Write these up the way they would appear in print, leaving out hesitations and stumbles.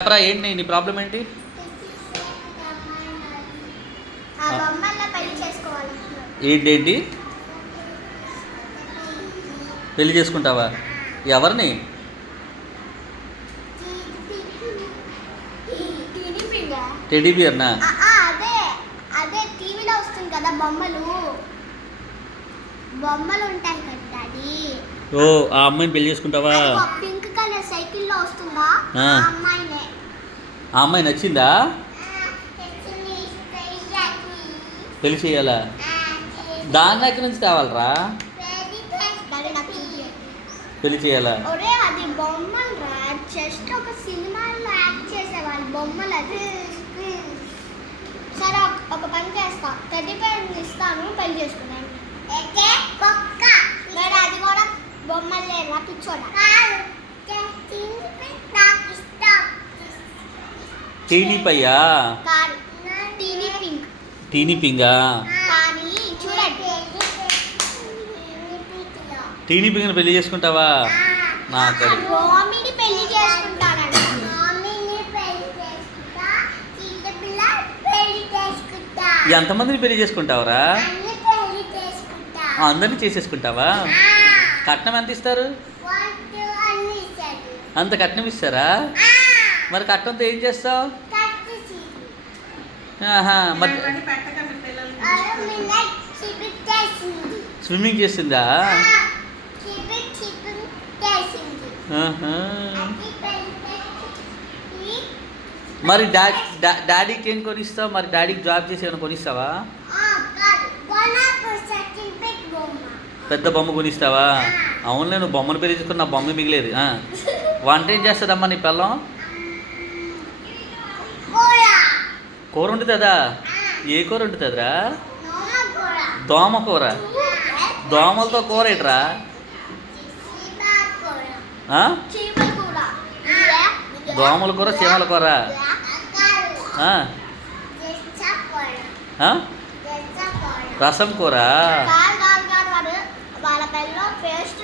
చెప్పరా ఏంటి నీ ప్రాబ్లం ఏంటి? ఏంటి పెళ్లి చేసుకుంటావా? ఎవరిని? టెడ్డీ బియర్నా? అదే టీవీలో వస్తుంది కదా, బొమ్మలు ఉంటాయి కదా డాడీ. ఓ ఆ అమ్మాయిని పెళ్లి చేసుకుంటావా? పింక్ కలర్ సైకిల్ లో వస్తుందా ఆ అమ్మాయినే. ఆ అమ్మాయి నచ్చిందా? పెళ్లి చేయాలా? దాని దగ్గర నుంచి కావాలరా పెళ్లి చేయాలా? ఒరే అది బొమ్మలు రా, జస్ట్ ఒక సినిమాలో యాక్ట్ చేసేవాళ్ళు బొమ్మలు. అది సరే ఒక పని చేస్తా, టెడ్డీ బేర్ ఇస్తాను, పెళ్లి చేసుకున్నాను. మరి అది కూడా బొమ్మలు లేదా పిచ్చోడా? టీనీ పయ్యా? టీనీ పింక్. టీనీ పింగా? కానీ చూడండి, టీనీ పింగ్ని పెళ్లి చేసుకుంటావా? నాకు రామిని పెళ్లి చేసుకుంటానంట. ఎంతమందిని పెళ్లి చేసుకుంటావరా? అందరినీ చేసేసుకుంటావా? కట్నం ఎంత ఇస్తారు? అంత కట్నం ఇస్తారా? మరి కట్నంతో ఏం చేస్తావు? మరి స్విమ్మింగ్ చేసిందా? మరి డాడీకి ఏం కొనిస్తావు? మరి డాడీకి జాబ్ చేసి ఏమైనా కొనిస్తావా? పెద్ద బొమ్మ కొనిస్తావా? అవునులే, నువ్వు బొమ్మను పెరిగించుకున్న బొమ్మ మిగిలేదు. వంట ఏం చేస్తుందమ్మా నీ పిల్లం? కూర వండుతుందా? ఏ కూర వండుతుందిరా? దోమ కూర. దోమలతో కూర ఏంట్రా? దోమల కూర, చీమల కూర. రసం కూర. వాళ్ళ పిల్ల పేస్ట్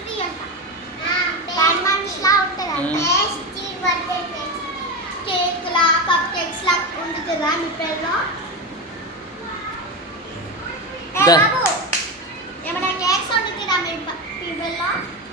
కేక్ లా, కప్ కేక్స్ లా ఉంటుందా మీ పిల్ల?